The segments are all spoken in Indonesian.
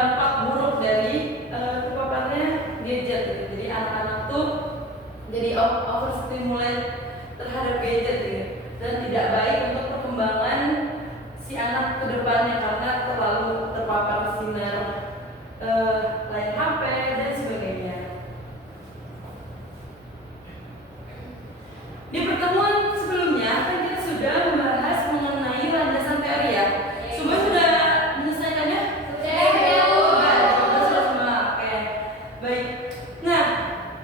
dampak buruk dari terpaparnya gadget gitu. Jadi anak-anak tuh jadi overstimulate terhadap gadget gitu, dan tidak baik untuk perkembangan si anak ke depannya karena terlalu terpapar sinar layar HP dan sebagainya. Di pertemuan sebelumnya kan kita sudah membahas mengenai landasan teori ya. Semua sudah menyelesaikannya? Sudah semua. Oke. Baik. Nah,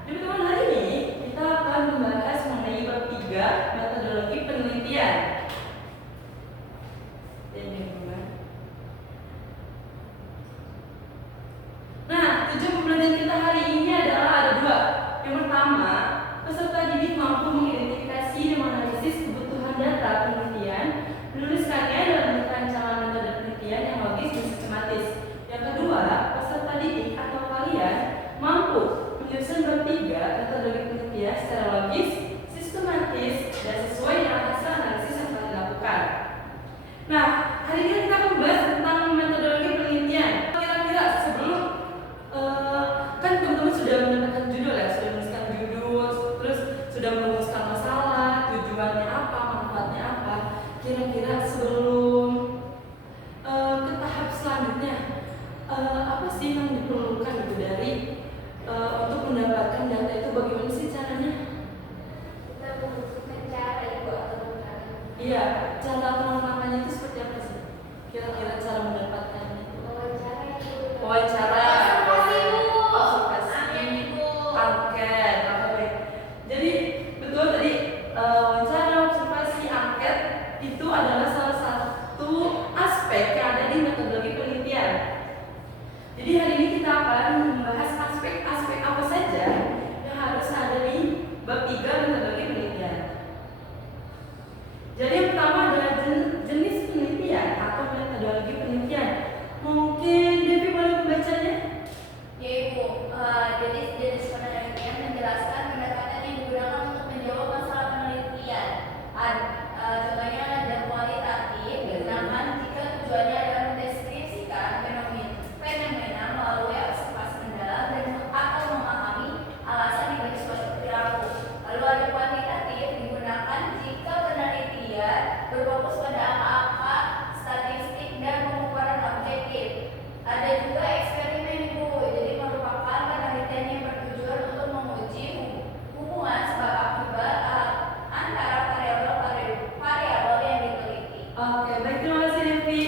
di pertemuan hari ini kita akan membahas mengenai bab 3, metodologi penelitian. Nah, tujuan pembelajaran kita hari ini adalah ada 2. Yang pertama, peserta didik mampu mengidentifikasi dan menganalisis kebutuhan data penelitian, menuliskannya dalam rancangan metode penelitian yang logis dan sistematis. Yang kedua, peserta didik atau kalian mampu menyusun bab 3 metodologi penelitian secara logis, sistematis, dan sesuai dengan hasil analisis yang telah dilakukan. Nah, hari ini kita akan membahas tentang metodologi penelitian. Kira-kira sebelum kan teman-teman sudah mendapatkan judul ya, sudah menuliskan judul, terus sudah merumuskan masalah, tujuannya apa, manfaatnya apa. Kira-kira sebelum ke tahap selanjutnya, apa sih yang diperlukan gitu dari untuk mendapatkan data itu, bagaimana sih caranya? Kita membutuhkan cara ibu atau bukan? Iya, cara pengembangannya itu seperti apa sih? Kira-kira cara mendapatkannya? Wawancara. Angket. Oke. Jadi betul tadi wawancara, observasi, angket itu adalah salah satu aspek yang ada di metodologi penelitian. Jadi hari ini kita akan membahas aspek-aspek apa saja yang harus ada di bab 3 metodologi penelitian. Jadi yang pertama adalah jenis penelitian atau metodologi penelitian. Mungkin Devi boleh membacanya? Ya ibu, jadi jenis penelitian menjelaskan pendekatan yang digunakan untuk menjawab masalah penelitian. Contohnya ada kualitatif, digunakan jika tujuannya adalah mendeskripsikan fenomena melalui observasi mendalam dan atau memahami alasan dibalik suatu perilaku. Lalu ada kuantitatif, digunakan jika penelitian berfokus pada angka-angka, statistik, dan pengukuran objektif. Ada juga eksperimen ibu, jadi merupakan penelitian yang bertujuan untuk menguji hubungan sebab akibat antara variabel yang diteliti. Oke, baik, terima kasih Devi.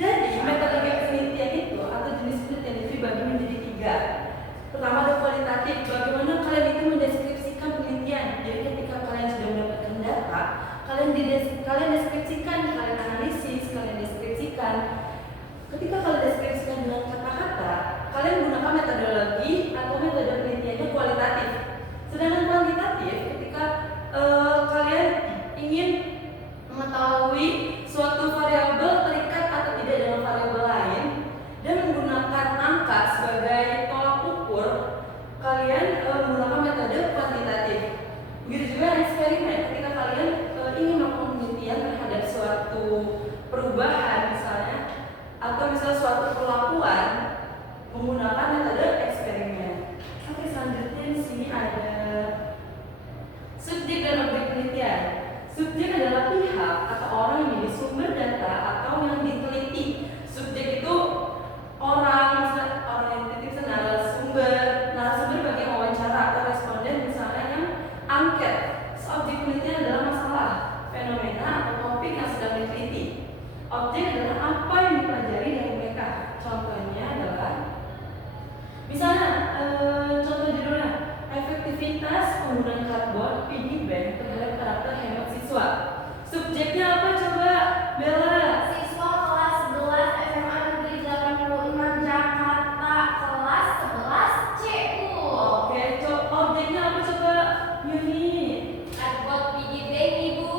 Jadi metodologi penelitian itu atau jenis penelitian itu dibagi menjadi 3. Pertama ada kualitatif, bagaimana kalian itu mendeskripsikan penelitian. Jadi ketika kalian sudah mendapatkan data, kalian deskripsikan, kalian analisis, kalian deskripsikan. Ketika kalian deskripsikan dengan kata-kata, kalian gunakan metodologi atau metode penelitiannya kualitatif. Sedangkan kuantitatif, ketika kalian ingin mengetahui suatu variabel terikat atau tidak dengan variabel lain dan menggunakan angka sebagai tolak ukur, kalian menggunakan metode kuantitatif. Begitu juga eksperimen, ketika kalian ingin melakukan penelitian terhadap suatu perubahan misalnya, atau misalnya suatu perlakuan, menggunakan metode eksperimen. Oke, selanjutnya di sini ada subjek dan objek penelitian. Subjek adalah pihak atau orang yang menjadi sumber data atau yang diteliti. Subjek itu orang, misalnya orang yang diteliti, narasumber bagi wawancara atau responden misalnya yang angket. Objek penelitian adalah masalah, fenomena atau topik yang sedang diteliti. Objek adalah apa yang dipelajari dari mereka. Contohnya adalah, misalnya contoh judulnya efektivitas penggunaan cardboard piggy bank terhadap karakter hemat siswa. Subjeknya apa coba, Bella? Siswa kelas 11 SMA Negeri 86 Jakarta, kelas 11 CU. Oke, objeknya apa coba, Yuni? Cardboard piggy bank ibu.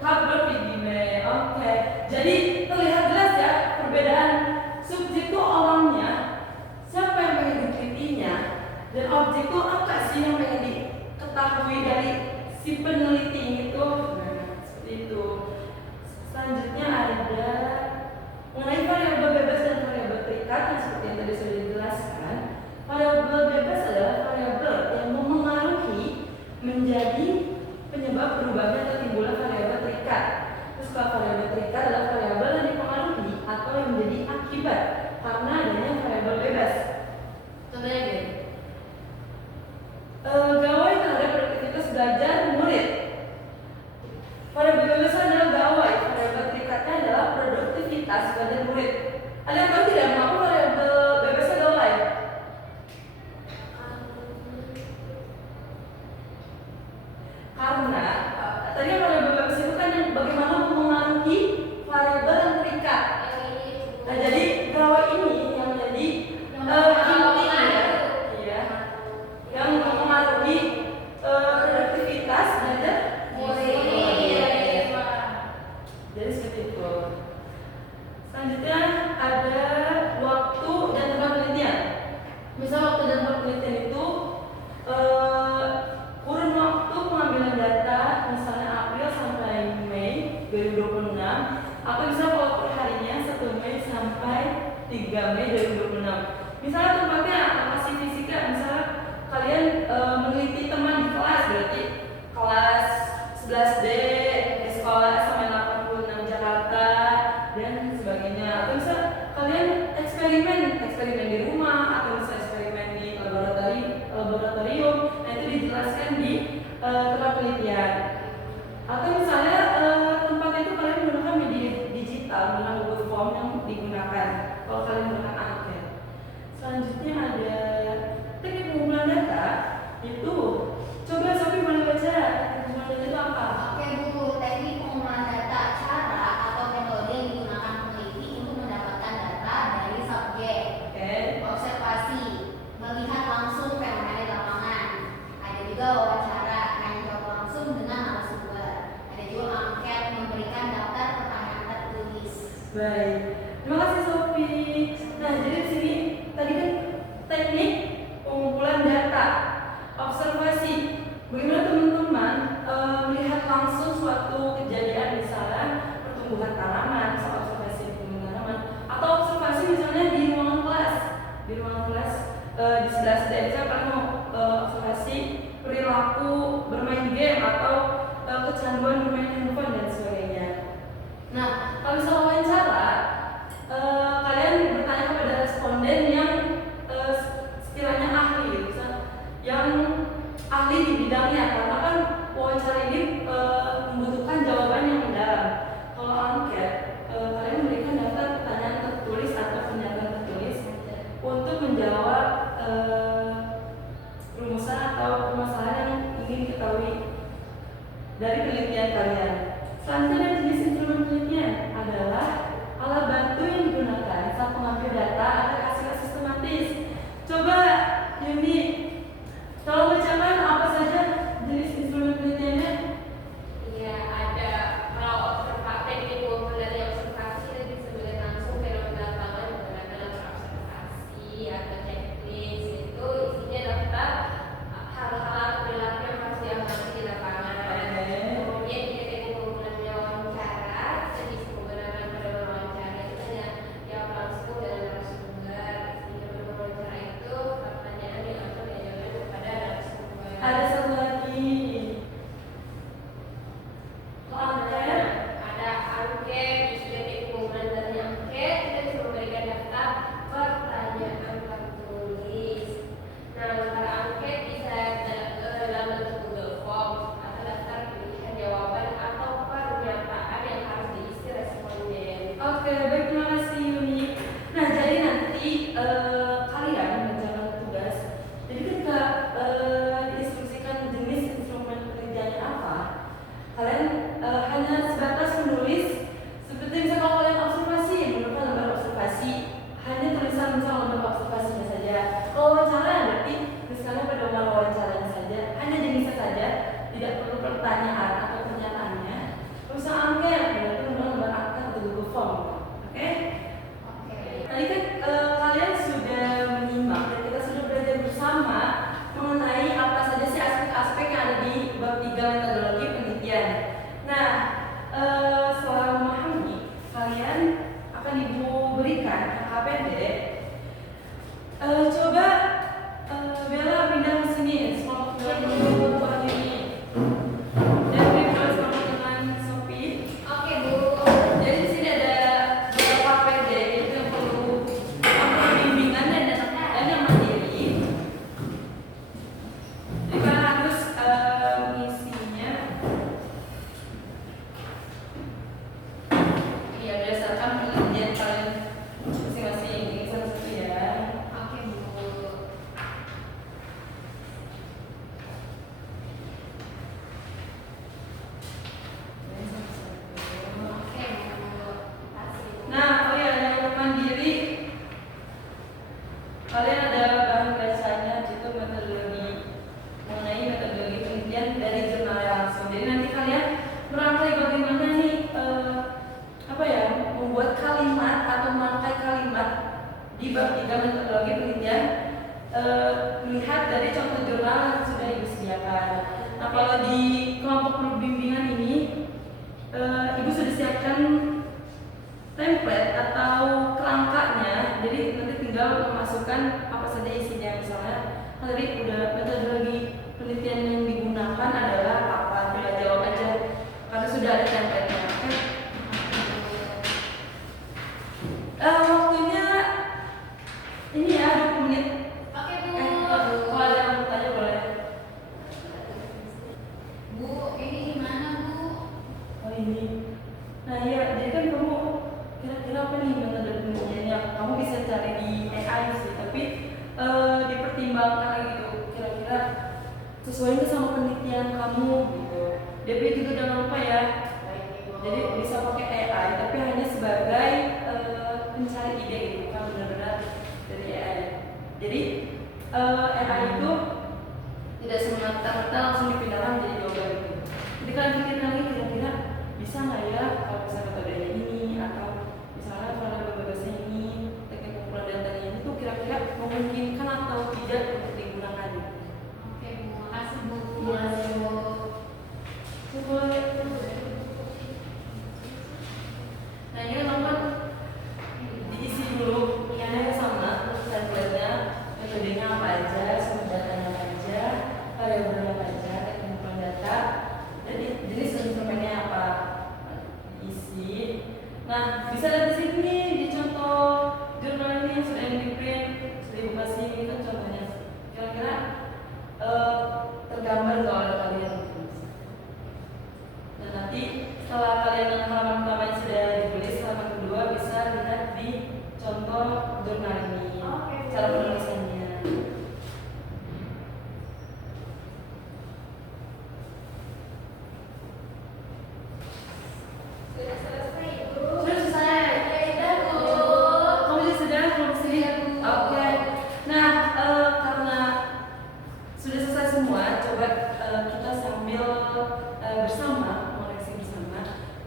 Cardboard piggy bank. Oke, jadi terlihat jelas ya perbedaan. Subjek itu orangnya, siapa yang pengen ditelitinya, dan objek itu apa sih yang pengen diketahui dari si peneliti itu. Nah, seperti itu. Selanjutnya ada mengenai variabel bebas dan variabel terikat yang karena adanya variabel bebas. Contohnya gini, gawai terhadap produktivitas belajar murid. Variabel bebas adalah gawai, variabel terikatnya adalah produktivitas belajar murid. Ada yang tahu tidak mengapa variabel bebasnya gawai? Karena tadi variabel bebas itu kan yang bagaimana memengaruhi variabel yang terikat. Nah, jadi gawai ini yang jadi yang mempengaruhi produktivitas belajar murid. Jadi seperti itu. Selanjutnya ada waktu dan tempat penelitian. Misal waktu dan tempat penelitian itu kurun waktu pengambilan data, misalnya April sampai Mei 2026, atau bisa kalau per harinya 1 Mei sampai 3 Mei 2026. Misalnya tempatnya aplikasi fisika, misalnya kalian meneliti teman di kelas, berarti kelas 11D di sekolah SMA 86 Jakarta dan sebagainya. Atau bisa kalian eksperimen di rumah, atau bisa eksperimen di laboratorium. Nah, itu dijelaskan di tempat penelitian. Atau misalnya tempatnya itu kalian menggunakan media digital, menggunakan Google Form yang digunakan kalau kalian menggunakan angket. Selanjutnya ada teknik pengumpulan data. Itu coba Sophie boleh baca teknik pengumpulan data itu apa? Oke Bu, teknik pengumpulan data cara atau metode yang digunakan peneliti untuk mendapatkan data dari subjek. Observasi, melihat langsung fenomena di lapangan. Ada juga wawancara, nanya jawab langsung dengan narasumber. Ada juga angket, memberikan daftar pertanyaan tertulis. Baik, terima kasih Sophie. Nah, jadi di sini tadi kan teknik pengumpulan data, observasi. Bagaimana teman-teman melihat langsung suatu kejadian, misalnya pertumbuhan tanaman, misalnya observasi pertumbuhan tanaman, atau observasi misalnya di ruangan kelas, di sebelah misalnya kalian mau observasi perilaku bermain game atau kecanduan bermain handphone dan sebagainya. Nah, kalau misalnya wawancara, kalian bertanya kepada responden yang istilahnya ahli, misalnya yang ahli di bidangnya, karena kan wawancara ini membutuhkan jawaban yang mendalam. Kalau angket, kalian memberikan daftar pertanyaan tertulis atau pernyataan tertulis untuk menjawab rumusan atau permasalahan yang ingin diketahui dari penelitian kalian. Selanjutnya jenis instrumen penelitian adalah alat bantu yang digunakan saat mengambil data agar hasilnya sistematis. Coba Yuni, tolong bacakan apa saja jenis instrumen penelitiannya. Iya, ada kalau teknik pengumpulan dari observasi dan bisa melihat langsung fenomena lapangan menggunakan alat observasi atau checklist. Itu isinya daftar hal-hal perilaku yang harus diamati di lapangan. Kemudian di teknik pengumpulan wawancara, kita bisa menggunakan pada wawancara itu hanya jawab langsung dari narasumber. Di wawancara itu pertanyaan yang akan diajukan kepada narasumber. Ada satu lagi. Ada angket, isi teknik pengumpulan dari angket, kita bisa memberikan daftar pertanyaan tertulis. Nah, daftar angket bisa dalam bentuk Google Form atau daftar pilihan jawaban atau pernyataan yang harus diisi responden. Oke, baik, terima kasih Yuni. Nah, jadi nanti kalian menjalankan tugas. Jadi ketika diinstruksikan jenis instrumen penelitiannya apa, kalian hanya sebatas menulis. Seperti misalnya kalau kalian observasi, menggunakan lembar observasi, hanya tulisan misalnya lembar observasinya saja. Kalau wawancara berarti misalnya pada lembar wawancaranya saja, hanya jenisnya saja, tidak perlu pertanyaan atau pernyataannya. Misalnya angket berarti menggunakan lembar angket atau Google Form. Oke? Oke. Tadi kan kalian sudah kalian ada bahan bacanya itu mengenai metodologi penelitian dari jurnal langsung. Jadi nanti kalian merangkai bagaimana nih membuat kalimat atau merangkai kalimat di bab 3 metodologi penelitian melihat dari contoh jurnal yang sudah ibu sediakan. Nah, kalau di kelompok bimbingan ini ibu sudah siapkan template atau kerangkanya, jadi nanti tinggal memasukkan apa saja isinya. Misalnya tadi udah metodologi penelitian yang digunakan adalah apa, tinggal jawab aja karena sudah ada template-nya. Waktunya ini ya 20 menit. Oke, Bu. Kalau ada yang mau tanya boleh. Bu, ini gimana, Bu? Oh ini. Nah ya, jadi kan kamu kira-kira apa nih metode penelitiannya? Kamu bisa cari di AI sih, tapi dipertimbangkan lagi gitu. Kira-kira sesuai nggak sama penelitian kamu gitu. DP juga jangan lupa ya. Jadi bisa pakai AI, tapi hanya sebagai pencari ide gitu, bukan benar-benar dari AI. Jadi AI itu tidak semata-mata langsung dipindahkan jadi jawaban gitu. Jadi kalian pikirkan lagi kira-kira bisa nggak ya kalau misalnya metodenya ini atau misalnya kalau metodenya ini teknik pengumpulan datanya ini tuh kira-kira memungkinkan atau tidak untuk digunakan. Oke, Bu. Makasih, Bu. Iya, Bu. Boleh. Nah ini kan teman diisi dulu yang sama template-nya, metodenya apa aja, sumber datanya apa aja, variabelnya apa aja, teknik pengumpulan data, dan jenis instrumennya apa isi. Nah bisa lihat di sini di contoh jurnal ini yang sudah di print, sudah ibu kasih ini kan contohnya. Kira-kira tergambar nggak oleh kalian? Dan nanti setelah kalian halaman pertama sudah ditulis, halaman kedua bisa lihat di contoh jurnal ini. Oke. Cara penulisannya. Sudah selesai, Bu. Sudah selesai. Ya, Bu. Kamu sudah belum sih? Oke. Nah karena sudah selesai semua, coba kita sambil bersama mengoreksi bersama.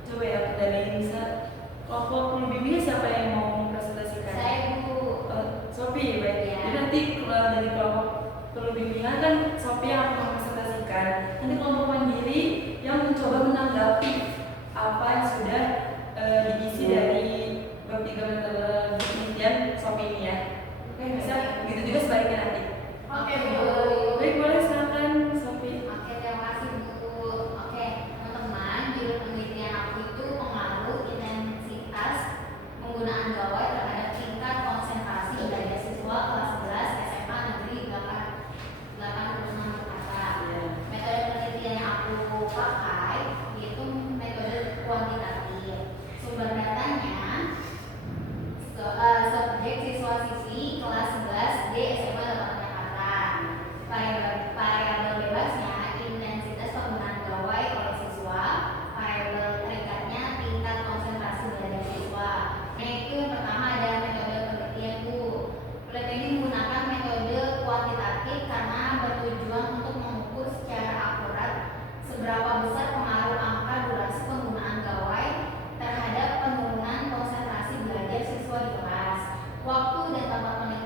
Coba ya dari bisa kelompok pembimbingnya siapa yang mau mempresentasikan? Saya, Bu. Sophie, baik. Ya. Jadi nanti dari kelompok pembimbingan kan Sophie yang akan mempresentasikan. Nanti kelompok mandiri yang mencoba menanggapi apa yang sudah diisi dari bab 3 metode penelitian Sophie ini ya. Oke, bisa. Begitu juga sebaliknya nanti. Oke, Bu. Baik, boleh silakan Sophie. Oke, terima kasih, Bu. Oke, teman-teman, judul penelitian aku itu pengaruh intensitas penggunaan gawai terhadap tingkat konsentrasi belajar siswa kelas 11 SMA Negeri 86 Jakarta. Metode penelitian yang aku pakai yaitu metode kuantitatif. Sumber datanya subjek siswa-siswi kelas 11 D SMA 86 Jakarta. Variabel bebasnya intensitas penggunaan gawai oleh siswa, variabel terikatnya tingkat konsentrasi belajar siswa. Nah, itu yang pertama ada metode penelitian, Bu. Penelitian ini menggunakan metode kuantitatif karena bertujuan untuk mengukur secara akurat seberapa besar pengaruh angka durasi penggunaan gawai terhadap penurunan konsentrasi belajar siswa di kelas. Waktu dan tempat penelitian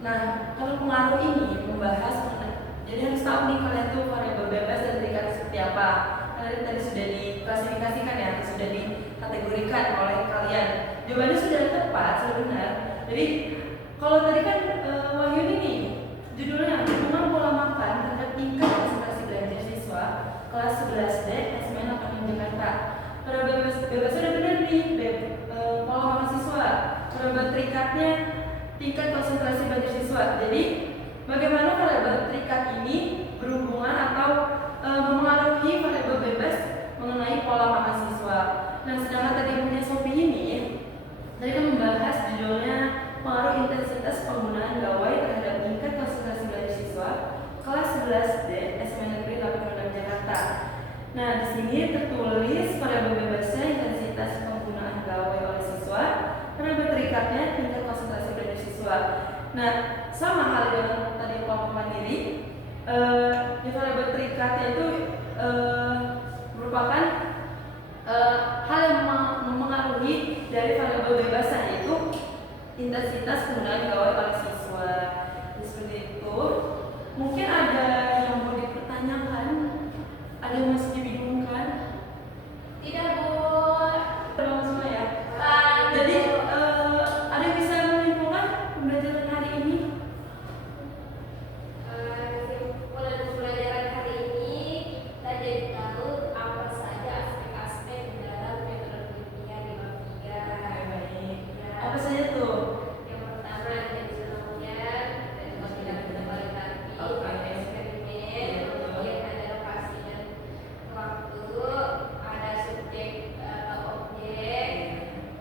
Nah, kalau pengaruh ini membahas jadi harus tahu nih kalian tuh variabel bebas dan terikat seperti apa. Kalian tadi sudah diklasifikasikan ya, sudah dikategorikan oleh kalian. Jawabannya sudah tepat, sudah benar. Jadi kalau tadi kan Wahyu ini nih, judulnya Hubungan Pola Makan terhadap Tingkat Konsentrasi Belajar Siswa kelas 11D SMN 86 Jakarta. Variabel bebas sudah benar nih, pola makan siswa. Variabel terikatnya tingkat konsentrasi belajar siswa. Jadi bagaimana variabel terikat ini berhubungan atau memengaruhi variabel bebas mengenai pola makan siswa. Nah, sedangkan tadi yang punya Sophie ini tadi kan membahas judulnya pengaruh intensitas penggunaan gawai terhadap tingkat konsentrasi belajar siswa kelas 11D SMN Negeri 86 Jakarta. Nah, di sini tertulis variabel bebasnya intensitas penggunaan gawai oleh siswa, variabel terikatnya tingkat konsentrasi belajar siswa. Nah, sama hal dengan tadi kelompok mandiri, di variabel terikatnya itu merupakan hal yang mempengaruhi dari variabel bebasnya, yaitu intensitas penggunaan gawai oleh siswa. Jadi seperti itu. Mungkin ada yang mau dipertanyakan, ada yang masih dibingungkan? Tidak, Bu. Terima semua ya. Jadi ada yang bisa menyimpulkan pembelajaran hari ini? Kesimpulan pembelajaran hari ini kita jadi tahu apa saja aspek-aspek dalam metode penelitian di bab 3. Baik. Ya. Apa saja tuh? Yang pertama ada penelitian dan kemudian ada kualitatif, ada eksperimen, kemudian ada lokasi dan waktu, ada subjek atau objek,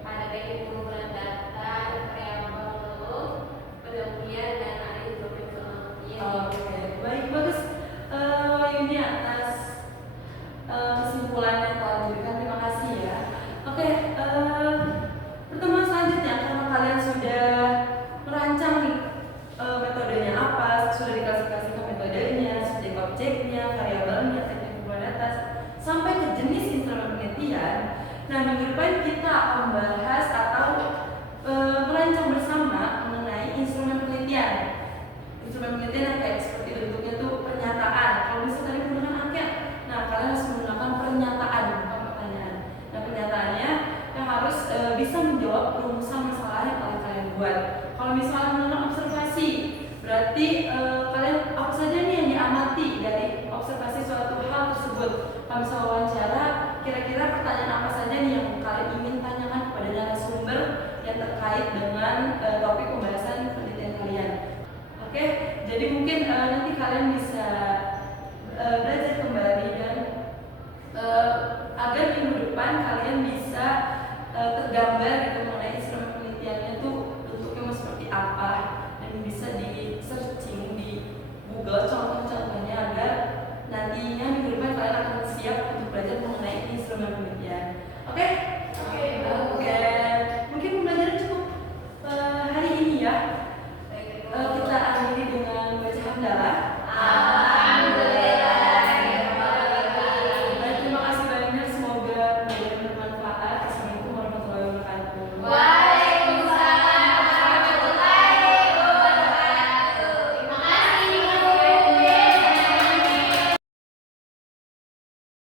ada pengumpulan data, ada variabel, penelitian dan ada hidrometodologi. Oke, baik, bagus. Ini atas kesimpulan yang telah diberikan, terima kasih ya. Oke, pertemuan selanjutnya karena kalian sudah merancang nih metodenya apa, sudah diklasifikasikan metodenya, subjek objeknya, variabelnya, teknik pengumpulan data, sampai ke jenis instrumen penelitian. Nah, minggu depan kita akan membahas atau merancang bersama mengenai instrumen penelitian. Instrumen penelitian yang kayak seperti bentuknya tuh pernyataan. Kalau misalnya tadi menggunakan angket, nah kalian harus menggunakan pernyataan, bukan pertanyaan. Nah, pernyataannya yang harus bisa menjawab rumusan masalah yang kalian buat. Kalau misalnya menggunakan observasi, berarti kalian apa saja nih yang diamati dari observasi suatu hal tersebut. Kalau misalnya wawancara, kira-kira pertanyaan apa saja nih yang kalian ingin tanyakan kepada narasumber yang terkait dengan topik pembahasan penelitian kalian. Oke, jadi mungkin nanti kalian bisa belajar kembali dan agar minggu depan kalian bisa tergambar gitu mengenai